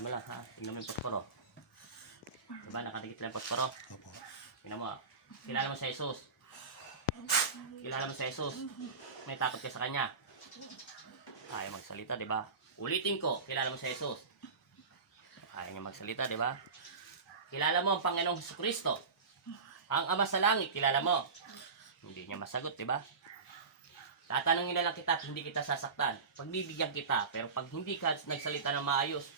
Basahin mo lang ha. Tingnan mo yung posporo. Diba nakadikit lang yung posporo? Opo. Tingnan mo. Kilala mo si Jesus. Kilala mo si Jesus. May takot ka sa kanya. Ayaw magsalita, diba? Ulitin ko, kilala mo si Jesus. Ayaw niya magsalita, diba? Kilala mo ang Panginoong Jesucristo. Ang Ama sa Langit, kilala mo. Hindi niya masagot, diba? Tatanungin na lang kita at hindi kita sasaktan. Pagbibigyan kita, pero pag hindi ka nagsalita ng maayos,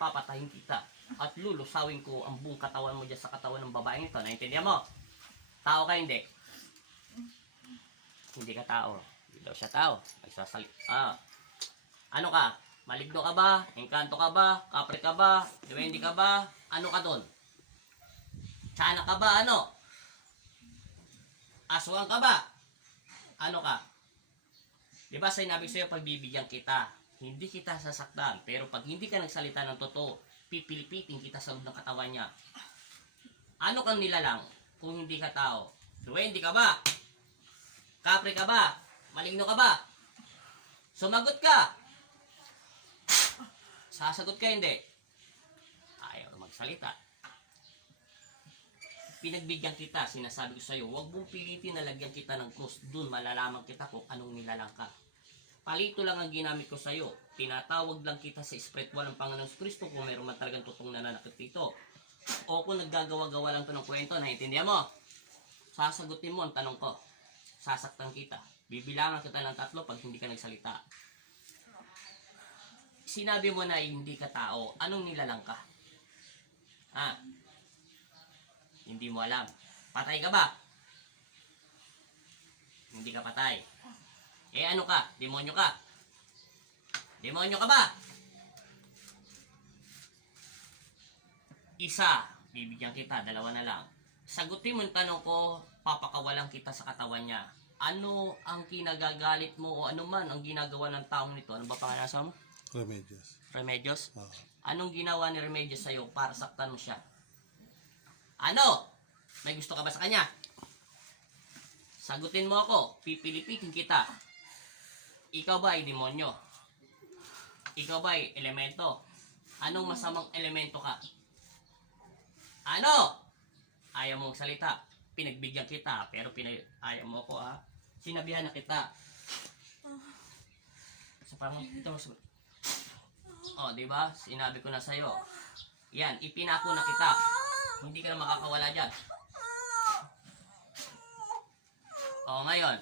papatahin kita. At lulusawin ko ang buong katawan mo dyan sa katawan ng babaeng ito. Naintindihan mo? Tao ka, hindi. Hindi ka tao. Hindi daw siya tao. Nagsasalita. Ano ka? Maligno ka ba? Engkanto ka ba? Kapre ka ba? Duwende ka ba? Ano ka doon? Tsana ka ba? Ano? Aswang ka ba? Ano ka? Diba sinabi sa'yo, pagbibigyan kita, hindi kita sasaktan. Pero pag hindi ka nagsalita ng totoo, pipilipitin kita sa loob ng katawan niya. Ano kang nilalang kung hindi ka tao? Duwende ka ba? Kapre ka ba? Maligno ka ba? Sumagot ka! Sasagot ka hindi? Ayaw magsalita. Pinagbigyan kita, sinasabi ko sa'yo, huwag mong pilitin na lagyan kita ng krus. Doon malalaman kita kung anong nilalang ka. Palito lang ang ginamit ko sa'yo. Tinatawag lang kita sa espiritual ng Panginoong Kristo kung mayroon man talagang totoong nananakit dito. O kung naggagawa-gawa lang to ng kwento, naiintindihan mo? Sasagutin mo ang tanong ko. Sasaktan kita. Bibilangan kita ng 3 pag hindi ka nagsalita. Sinabi mo na hindi ka tao. Anong nilalang ka? Ha? Hindi mo alam. Patay ka ba? Hindi ka patay. Eh ano ka? Demonyo ka? Demonyo ka ba? Isa. Bibigyan kita. 2 na lang. Sagutin mo yung tanong ko, papakawalan kita sa katawan niya. Ano ang kinagagalit mo o ano man ang ginagawa ng taong nito? Ano ba pangalan mo? Remedios. Remedios? Oo. Anong ginawa ni Remedios sa'yo para saktan mo siya? Ano? May gusto ka ba sa kanya? Sagutin mo ako. Pipilipitin kita. Ikaw ba ay demonyo? Ikaw ba ay elemento? Anong masamang elemento ka? Ano? Ayaw mong salita. Pinagbigyan kita, pero ayaw mo ko ha. Sinabihan na kita. Sa parang ito mo. Oh, di ba? Sinabi ko na sa'yo. Yan, ipinako na kita. Hindi ka na makakawala dyan. O, ngayon,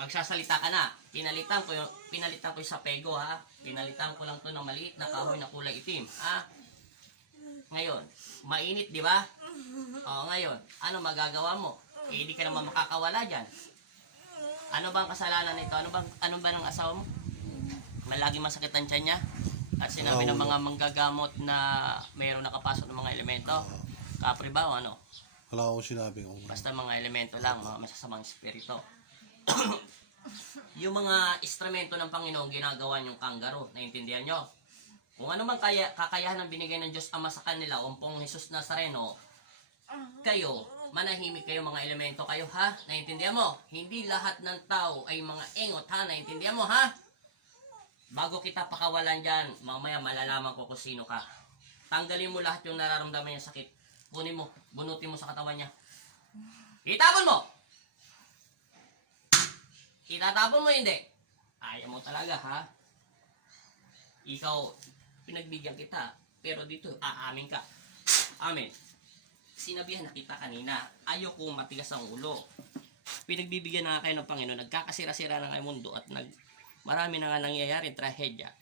magsasalita ka na. Pinalitan ko yung sa pego, ha? Pinalitan ko lang to ng maliit na kahoy na kulay itim, ha? Ngayon, mainit, di ba? O, ngayon, ano magagawa mo? Eh, hindi ka naman makakawala dyan. Ano bang kasalanan nito? Ano ba ng asawa mo? Malagi masakit ang tiyan niya? At sinabi ng mga manggagamot na mayroong nakapasok ng mga elemento. Kapre ba o ano? Wala akong sinabi kung Basta mga elemento lang, mga masasamang espiritu. Yung mga instrumento ng Panginoon, ginagawa niyong kanggaro. Naintindihan nyo? Kung ano man kakayahan ng binigay ng Diyos Ama sa kanila, umpong Jesus Nazareno, kayo, manahimik kayo mga elemento kayo, ha? Naintindihan mo? Hindi lahat ng tao ay mga engot, ha? Naintindihan mo, ha? Bago kita pakawalan dyan, mamaya malalaman ko kung sino ka. Tanggalin mo lahat yung nararamdaman niya sakit. Kunin mo, bunutin mo sa katawan niya. Itapon mo! Itatapon mo hindi. Ayaw mo talaga, ha? Ikaw, pinagbigyan kita. Pero dito, aamin ka. Amen. Sinabihan na kita kanina, ayaw kong matigas ang ulo. Pinagbibigyan na kayo ng Panginoon, nagkakasira-sira na kayo mundo at marami na nga nangyayari, trahedya.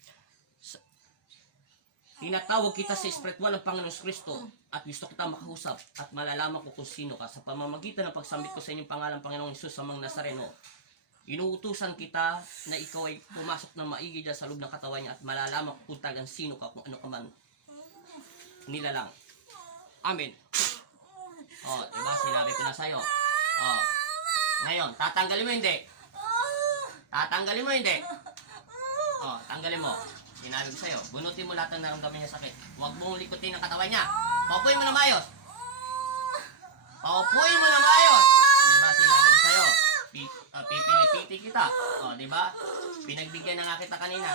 Tinatawag kita sa espiritual ng Panginoon Kristo at gusto kita makausap at malalaman ko kung sino ka sa pamamagitan ng pagsambit ko sa inyong pangalan Panginoong Hesus sa mga Nazareno. Inuutusan kita na ikaw ay pumasok ng maigi dyan sa loob ng katawan niya at malalaman ko kung talagang sino ka, kung ano ka man nilalang. Amen. O, diba? Sinabi ko na sa'yo. O, ngayon, tatanggalin mo hindi? Tatanggalin mo hindi? O, tanggalin mo. Sinabi ko sa'yo, bunutin mo lahat ng naramdaman niya sakit. Huwag mong likutin ang katawan niya. Paupuin mo na maayos. Paupuin mo na maayos. Diba sinabi ko sa'yo? pipili-piti kita. O, di ba? Pinagbigyan na nga kita kanina.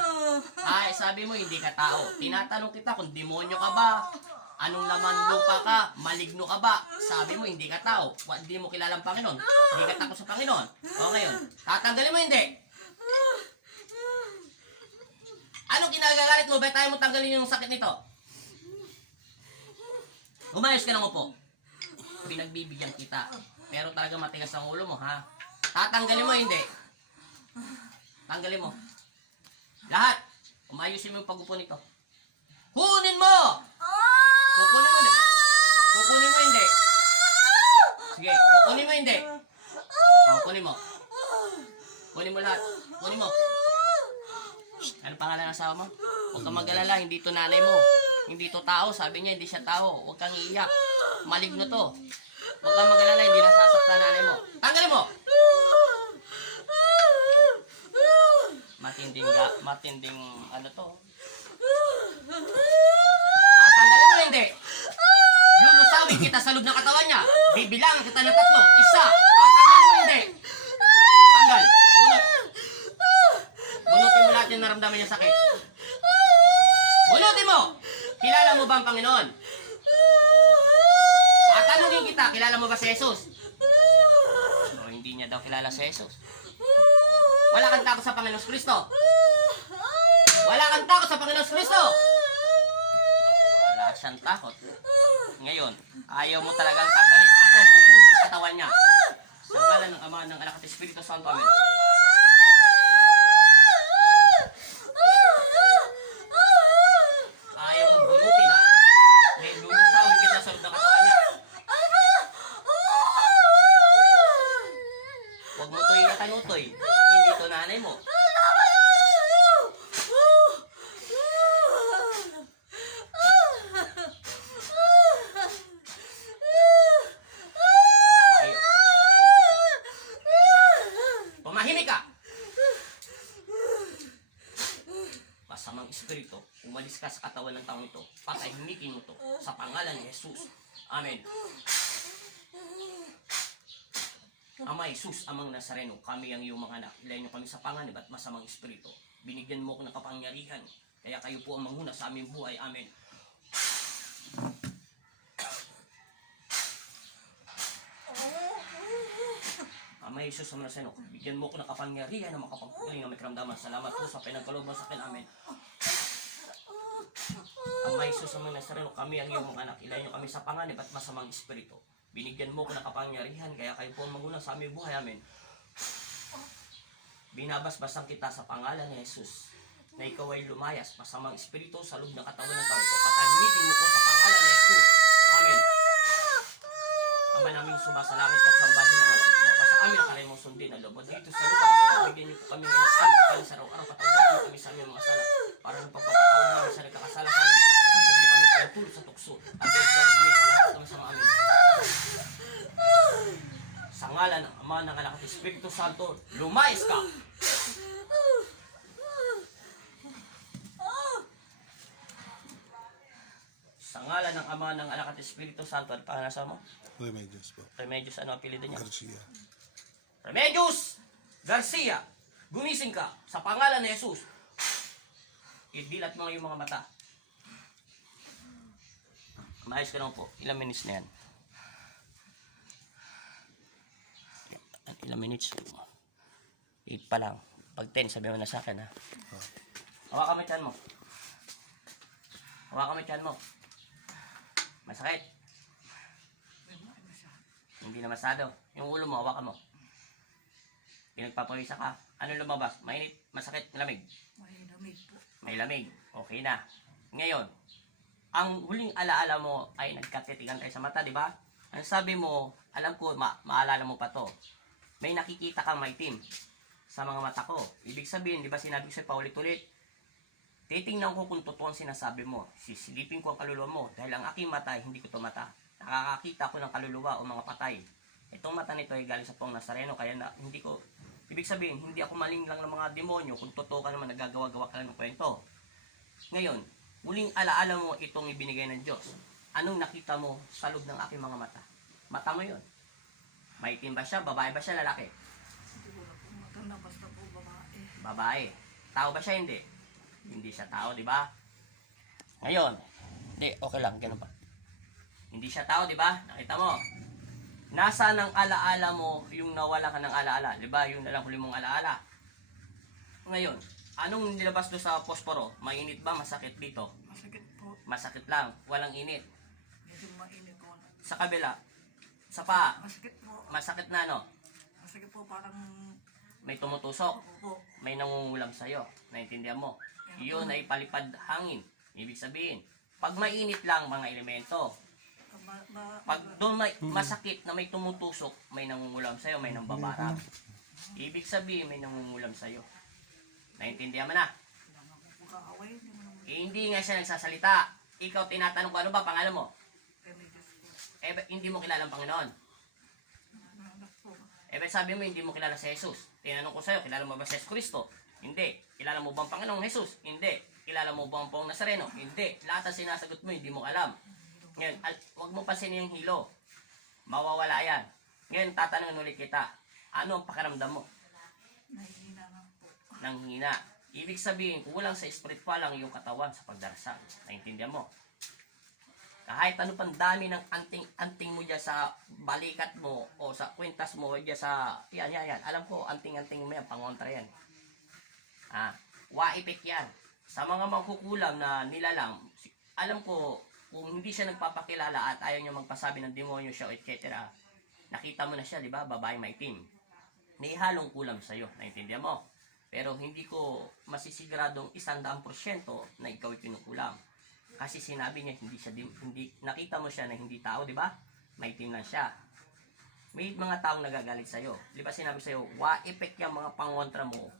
Ay, sabi mo, hindi ka tao. Tinatanong kita kung demonyo ka ba, anong laman lupa ka, maligno ka ba? Sabi mo, hindi ka tao. Hindi mo kilala ang Panginoon. Hindi ka takot sa Panginoon. O, ngayon, tatanggalin mo hindi. Anong kinagagalit mo? Ba't tayo mo tanggalin yung sakit nito? Umayos ka lang upo. Pinagbibigyan kita. Pero talaga matigas ang ulo mo, ha? Tatanggalin mo hindi. Tanggalin mo. Lahat. Umayusin mo yung pag-upo nito. Kunin mo! Kukunin mo hindi. Kukunin mo hindi. Sige, kukunin mo hindi. O, kunin mo. Kunin mo lahat. Kunin mo. Ano pangalan ng asawa mo? Huwag kang mag-alala, hindi to nanay mo. Hindi to tao, sabi niya, hindi siya tao. Huwag kang iiyak. Maligno to. Huwag kang mag-alala, hindi nasasaktan nanay mo. Tanggalin mo! Matinding ano to. Tanggalin mo hindi. Lulusawin kita sa loob ng katawan niya. Bibilangan kita ng 3. 1. Tanggalin mo hindi. Tanggal. Bunot. Bunutin mo lahat yung naramdaman niya sakit. Bunutin mo! Kilala mo ba ang Panginoon? At tanungin kita, kilala mo ba si Jesus? O, hindi niya daw kilala si Jesus. Wala kang takot sa Panginoon Kristo. Wala kang takot sa Panginoon Kristo. Wala siyang takot. Ngayon, ayaw mo talagang tanggalin. Ako, bubulot sa katawan niya. Sa ngalan ng Ama, ng Anak at Espiritu Santo. Amen. Ayaw mo bunutin, ha? May lulusawin kita sa loob ng katawan niya. Huwag mo ito inatanutoy. Hindi ito nanay mo. Ay. Tumahimik ka! Masamang espiritu, umalis ka sa katawan ng taong ito. Patahimikin mo to sa pangalan ni Jesus. Amen. Ama Jesus, amang Nazareno, kami ang iyong mga anak. Ilayan niyo kami sa panganib at masamang espiritu. Binigyan mo ko ng kapangyarihan. Kaya kayo po ang manguna sa aming buhay. Amen. Ama Jesus, amang Nazareno, bigyan mo ko ng kapangyarihan na makapagpuling na may karamdaman. Salamat po sa pinagkaloob mo sa akin. Amen. Ama Jesus, amang Nazareno, kami ang iyong mga anak. Ilayan niyo kami sa panganib at masamang espiritu. Binigyan mo ko ng kapangyarihan, kaya kayo po ang manguna sa aming buhay. Amen. Binabasbasan kita sa pangalan ni Jesus na ikaw ay lumayas, masamang espiritu sa loob ng katawan ng tao ito. Patahimikin mo ko sa pangalan ni Jesus. Amen. Ama namin sumasalamat at sambahin ng alam. Mapasa amin ang kalimang sundin na loob. Dito sa lupa, bigyan niyo po kami ng inasal ko kami sa araw-araw. Patawagin mo kami sa aming mga sala para ng pagpapatawad namin sa nagkakasala sa amin. At hindi kami pagtulog sa tukso. At dahil sa kami sa lahat ng masama amin. Sa ngalan ng Ama, ng Anak at Espiritu Santo, lumayas ka! Sa ngalan ng Ama, ng Anak at Espiritu Santo, ano pa nasa mo? Remedios po. Remedios, ano ang apelido niya? Garcia. Remedios Garcia, gumising ka sa pangalan ni Jesus. Idilat mo yung mga mata. Maayos ka lang po. Ilang minutes na yan? Ilang minutes? 8 pa lang. Pag 10, sabi mo na sa akin, ha? Hawakan mo yung tiyan mo. Hawakan mo yung tiyan mo. Masakit? Hindi na masyado. Yung ulo mo, hawakan mo. Pinagpapawisa ka. Ano lumabas? Mainit? Masakit? Malamig? May lamig po. May lamig. Okay na. Ngayon, ang huling alaala mo ay nagkatitigan tayo sa mata, di ba? Ang sabi mo, alam ko, maalala mo pa to. May nakikita kang maitim sa mga mata ko. Ibig sabihin, di ba sinabi ko sa'yo paulit-ulit, titingnan ko kung totoo ang sinasabi mo. Sisilipin ko ang kaluluwa mo dahil ang aking mata ay hindi ko to mata. Nakakakita ko ng kaluluwa o mga patay. Itong mata nito ay galing sa pong Nazareno kaya hindi ko, ibig sabihin, hindi ako maling lang ng mga demonyo kung totoo ka naman nagagawa-gawa ka lang ng kwento. Ngayon, muling alaala mo itong ibinigay ng Diyos. Anong nakita mo sa loob ng aking mga mata? Mata mo yun. Maitim ba siya? Babae ba siya? Lalaki? Hindi ko na Babae. Tao ba siya? Hindi. Hindi siya tao, di ba? Ngayon, hindi, okay lang, ganun ba? Hindi siya tao, di ba? Nakita mo? Nasa ng alaala mo yung nawala ka ng alaala, di ba? Yung nalang huli mong alaala. Ngayon, anong nilabas doon sa posporo? Mainit ba? Masakit dito? Masakit po. Masakit lang, walang init. Medyo mainit po. Sa kabila, sa paa, Masakit po. masakit na ano? Masakit po parang May tumutusok, po. may nangungulam sa'yo. Naintindihan mo? Yun ay palipad hangin. Ibig sabihin, pag mainit lang mga elemento, pag doon may masakit na may tumutusok, may nangungulam sa'yo, may nambabarang. Ibig sabihin, may nangungulam sa'yo. Naintindihan mo na? Kailangan ko po kaaway. Hindi nga siya nagsasalita. Ikaw tinatanong ko, ano ba pangalan mo? Remedios po. Hindi mo kilala ang Panginoon. Anak po. Sabi mo, hindi mo kilala si Jesus. Tinanong ko sa'yo, kilala mo ba si Jesus Kristo? Hindi. Kilala mo ba ang Panginoong Jesus? Hindi. Kilala mo ba ang Poong Nazareno? Hindi. Lahat ang sinasagot mo, hindi mo alam. Ngayon, huwag mo pansinin yung hilo. Mawawala yan. Ngayon, tatanungin ulit kita. Ano ang pakiramdam mo? Nahihina na po. Nanghina. Ibig sabihin, kulang sa spiritual lang yung katawan sa pagdarasal. Naintindihan mo? Kahit ano pang dami ng anting mo dyan sa balikat mo o sa kwintas mo dyan sa... Yan. Alam ko, anting-anting mo yan, pangontra yan. Waipik yan. Sa mga mangkukulam na nilalang, alam ko, kung hindi siya nagpapakilala at ayaw niya magpasabi ng demonyo siya, etc. Nakita mo na siya, di ba? Babaeng maitim. May halong kulam sa'yo. Naintindihan mo? Pero hindi ko masisiguradong 100% na ikaw ay kinukulam. Kasi sinabi niya hindi nakita mo siya na hindi tao, di ba? Maitim lang siya. May mga taong nagagalit sa iyo. Di ba sinabi sa iyo, wa-effect yung mga pangontra mo.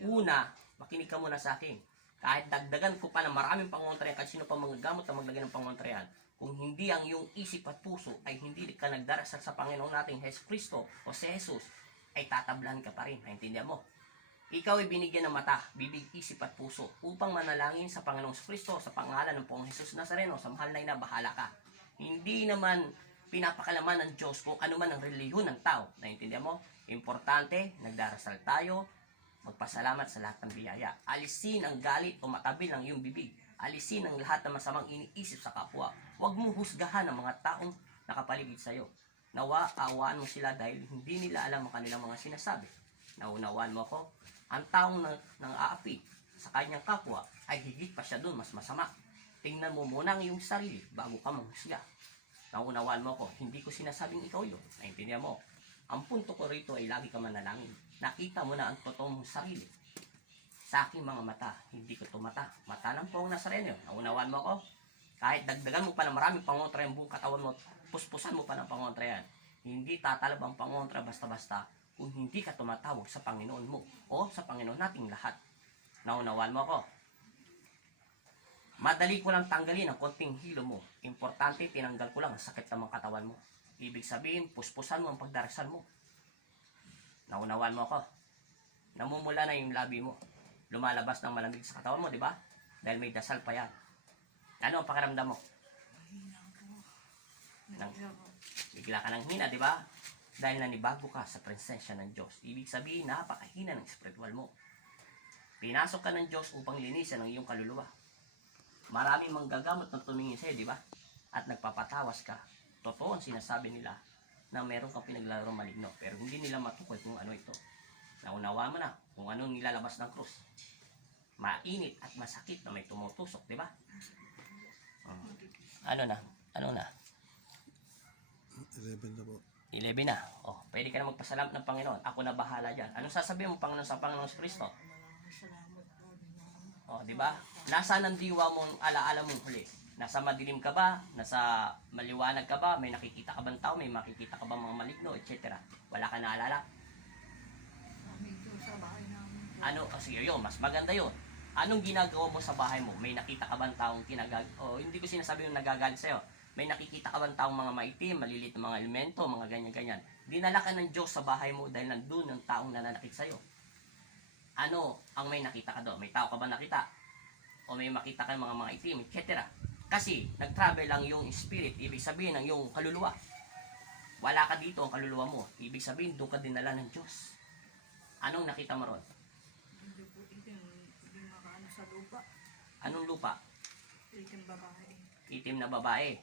Una, makinig ka muna sa akin. Kahit dagdagan ko pa na maraming pangontra yan, kahit sino pa mga gamot na maglagay ng pangontra yan, kung hindi ang iyong isip at puso ay hindi ka nagdarasal sa Panginoong nating Jesus Kristo o si Jesus, ay tatablan ka pa rin. Naintindihan mo? Ikaw ay binigyan ng mata, bibig, isip at puso upang manalangin sa Panginoong Kristo sa pangalan ng Poong Jesus Nazareno sa mahal na ina, bahala ka. Hindi naman pinapakalaman ng Diyos kung ano man ang relihiyon ng tao. Naintindihan mo? Importante, nagdarasal tayo, magpasalamat sa lahat ng biyaya. Alisin ang galit o matabil ng iyong bibig. Alisin ang lahat ng masamang iniisip sa kapwa. Huwag mo husgahan ang mga taong nakapaligid sa iyo. Nawa, awaan mo sila dahil hindi nila alam ang kanilang mga sinasabi. Naunawaan mo ko? Ang taong nang aapi sa kanyang kapwa ay higit pa siya doon, mas masama. Tingnan mo muna ang iyong sarili bago ka manghusga. Naunawaan mo ko, hindi ko sinasabing ikaw yun. Naintindihan mo? Ang punto ko rito ay lagi ka manalangin. Nakita mo na ang totoong mong sarili. Sa aking mga mata, hindi ko tumata. Mata ng Poong Nazareno. Naunawaan mo ko? Kahit dagdagan mo pa ng maraming pangontra yung buong katawan mo, puspusan mo pa ng pangontra yan. Hindi tatalab ang pangontra basta-basta kung hindi ka tumatawag sa Panginoon mo o sa Panginoon nating lahat. Naunawaan mo ko? Madali ko lang tanggalin ang konting hilo mo. Importante, tinanggal ko lang ang sakit ng mga katawan mo. Ibig sabihin, puspusan mo ang pagdarasal mo. Naunawaan mo ko? Namumula na yung labi mo. Lumalabas ng malamig sa katawan mo, di ba? Dahil may dasal pa yan. Ano ang pakiramdam mo? Mahina po. Nang- Mahina po. Bigla ka ng hina, di ba? Dahil nanibago ka sa presensya ng Diyos. Ibig sabihin, napakahina ng spiritual mo. Pinasok ka ng Diyos upang linisan ang iyong kaluluwa. Maraming manggagamot na tumingin sa'yo, di ba? At nagpapatawas ka. Totoo ang sinasabi nila na meron kang pinaglalaro maligno. Pero hindi nila matukoy kung ano ito. Naunawa mo na kung anong nilalabas ng krus. Mainit at masakit na may tumutusok, di ba? Ano na? 11 na po. 11 na. Pwede ka na magpasalamat ng Panginoon. Ako na bahala dyan. Anong sasabihin mo, Panginoon, sa Panginoong Kristo? Maraming salamat po. Di ba? Nasaan ang diwa mong alaala mong huli? Nasa madilim ka ba? Nasa maliwanag ka ba? May nakikita ka bang tao? May makikita ka bang mga maligno, etc. Wala ka naalala? Medyo sa bahay namin po. Sige, yun. Mas maganda yun. Anong ginagawa mo sa bahay mo? May nakita ka bang taong hindi ko sinasabi yung nagagalit sa'yo. May nakikita ka bang taong mga maitim, malilit na mga elemento, mga ganyan-ganyan. Dinala ka ng Diyos sa bahay mo dahil nandun yung taong nananakit sa'yo. Ano ang may nakita ka doon? May tao ka ba nakita? O may makita ka mga itim, etc. Kasi nag-travel lang yung spirit, ibig sabihin ng yung kaluluwa. Wala ka dito ang kaluluwa mo, ibig sabihin doon ka dinala ng Diyos. Anong nakita mo ron? Hindi po Anong lupa? Itim babae. Itim na babae.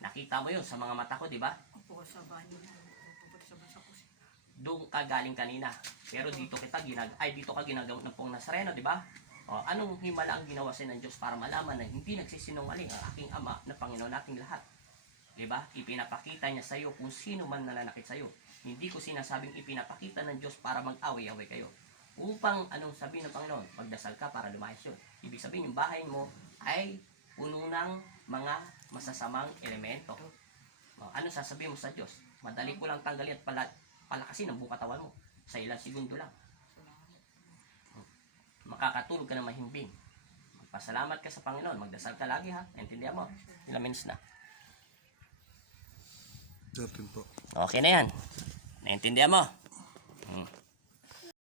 Nakita mo yun sa mga mata ko, di ba? Opo, sa banyo na. Pupunta sa bansa ko. Doon ka galing kanina. Pero dito dito ka ginagawa ng pong Nazareno, di ba? O, anong himala ang ginawa sa ng Diyos para malaman na hindi nagsisinungaling ang aking Ama na Panginoon nating lahat? Di ba? Ipinapakita niya sa iyo kung sino man nananakit sa iyo. Hindi ko sinasabing ipinapakita ng Diyos para mag-away-away kayo. Upang anong sabihin ng Panginoon? Magdasal ka para lumayas yun. Ibig sabihin yung bahay mo ay puno ng mga masasamang elemento. O, anong sasabihin mo sa Diyos? Madali ko lang tanggalin at palakasin ang buong katawan mo. Sa ilang segundo lang. Makakatulog ka ng mahimbing. Magpasalamat ka sa Panginoon. Magdasal ka lagi ha. Naintindihan mo? Ilang minutes na? 13 po. Okay na yan. Naintindihan mo?